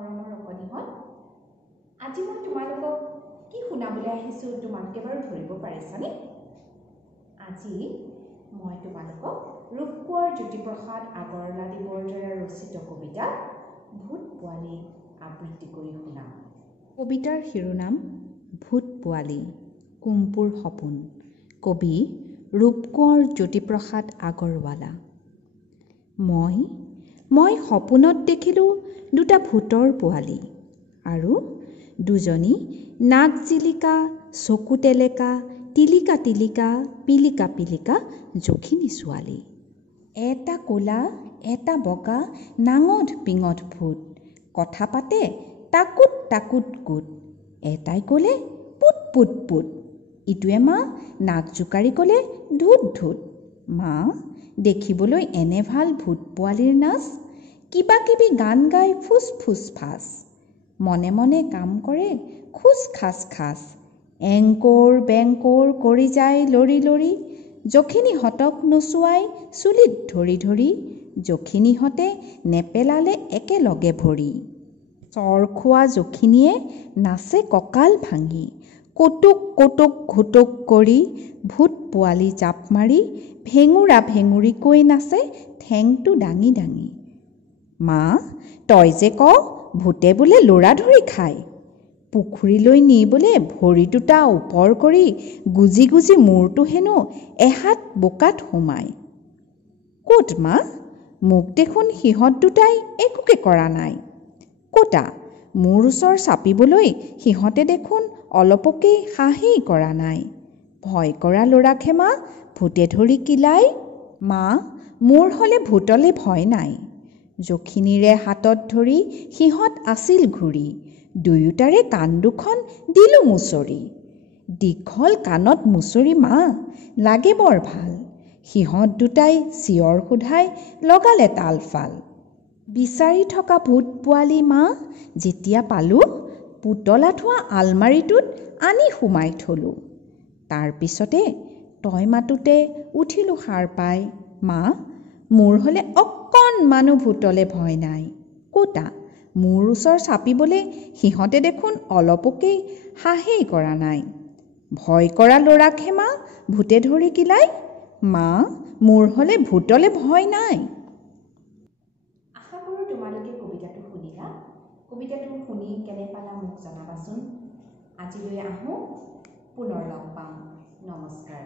মৰমৰ অকণিহঁত আজি মই তোমালোকক কি শুনাবলৈ আহিছোঁ তোমালোকে বাৰু ধৰিব পাৰিছানে? আজি মই তোমালোকক ৰূপকোঁৱৰ জ্যোতিপ্ৰসাদ আগৰৱালা দেৱৰ দ্বাৰা ৰচিত কবিতা ভূত পোৱালি আবৃত্তি কৰি শুনাম। কবিতাৰ শিৰোনাম ভূত পোৱালি কুম্পুৰ সপোন। কবি ৰূপকোঁৱৰ জ্যোতিপ্ৰসাদ আগৰৱালা। মই সপোনত দেখিলোঁ দুটা ভূতৰ পোৱালি আৰু দুজনী নাক জিলিকা চকু টেলেকা টিলিকা টিলিকা পিলিকা পিলিকা যখিনী ছোৱালী। এটা ক'লা এটা বগা নাঙঠ পিঙঠ ভূত কথা পাতে টাকুট টাকুট কুট। এটাই ক'লে পুট পুট পুট, ইটোৱে মা নাক জোকাৰি ক'লে ধুত ধুত। মা দেখিবলৈ এনে ভাল ভূত পোৱালিৰ নাচ, কিবা কিবি গান গাই ফুচ ফুচ ফাচ। মনে মনে কাম কৰে খোজ খাচ খাচ। এংকৰ বেংকৰ কৰি যায় লৰি লৰি, যখিনীহঁতক নচুৱাই চুলিত ধৰি ধৰি। যখিনীহঁতে নেপেলালে একেলগে ভৰি। চৰ খোৱা যখিনীয়ে নাচে কঁকাল ভাঙি, কটুক কটুক ঘুটুক কৰি। ভূত পোৱালি জাপ মাৰি ভেঙুৰা ভেঙুৰিকৈ নাচে ঠেংটো দাঙি দাঙি। মা তই যে ক ভূতে বোলে ল'ৰা ধৰি খায়, পুখুৰীলৈ নি বোলে ভৰি দুটা ওপৰ কৰি গুজি গুজি মূৰটো হেনো এহাত বোকাত সোমায়। ক'ত মা? মোক দেখোন সিহঁত দুটাই একোকে কৰা নাই। ক'তা মোৰ ওচৰ চাপিবলৈ সিহঁতে দেখোন অলপকেই সাহেই কৰা নাই। ভয় কৰা ল'ৰাকহে মা ভূতে ধৰি কিলাই। মা মোৰ হ'লে ভূতলে ভয় নাই। যখিনীৰে হাতত ধৰি সিহঁত আছিল ঘূৰি, দুয়োটাৰে কাণ দুখন দিলোঁ মুচৰি। দীঘল কাণত মুচৰি মা লাগে বৰ ভাল, সিহঁত দুটাই চিঞৰ সোধাই লগালে তাল ফাল। বিচাৰি থকা ভূত পোৱালি মা যেতিয়া পালোঁ, পুতলা থোৱা আলমাৰিটোত আনি সুমাই থলোঁ। তাৰ পিছতে তই মাতোতে উঠিলোঁ সাৰ পাই। মা মোৰ হ'লে অকণমানো ভূতলে ভয় নাই। ক'তা মোৰ ওচৰ চাপিবলৈ সিহঁতে দেখোন অলপকেই সাহেই কৰা নাই। ভয় কৰা ল'ৰাকহে মা ভূতে ধৰি কিলাই। মা মোৰ হ'লে ভূতলে ভয় নাই। আশা কৰোঁ তোমালোকে কবিতাটো শুনিলা। কবিতাটো শুনি কেনে পালা মোক জনাবাচোন। আজিলৈ আহোঁ, পুনৰ লগ পাম। নমস্কাৰ।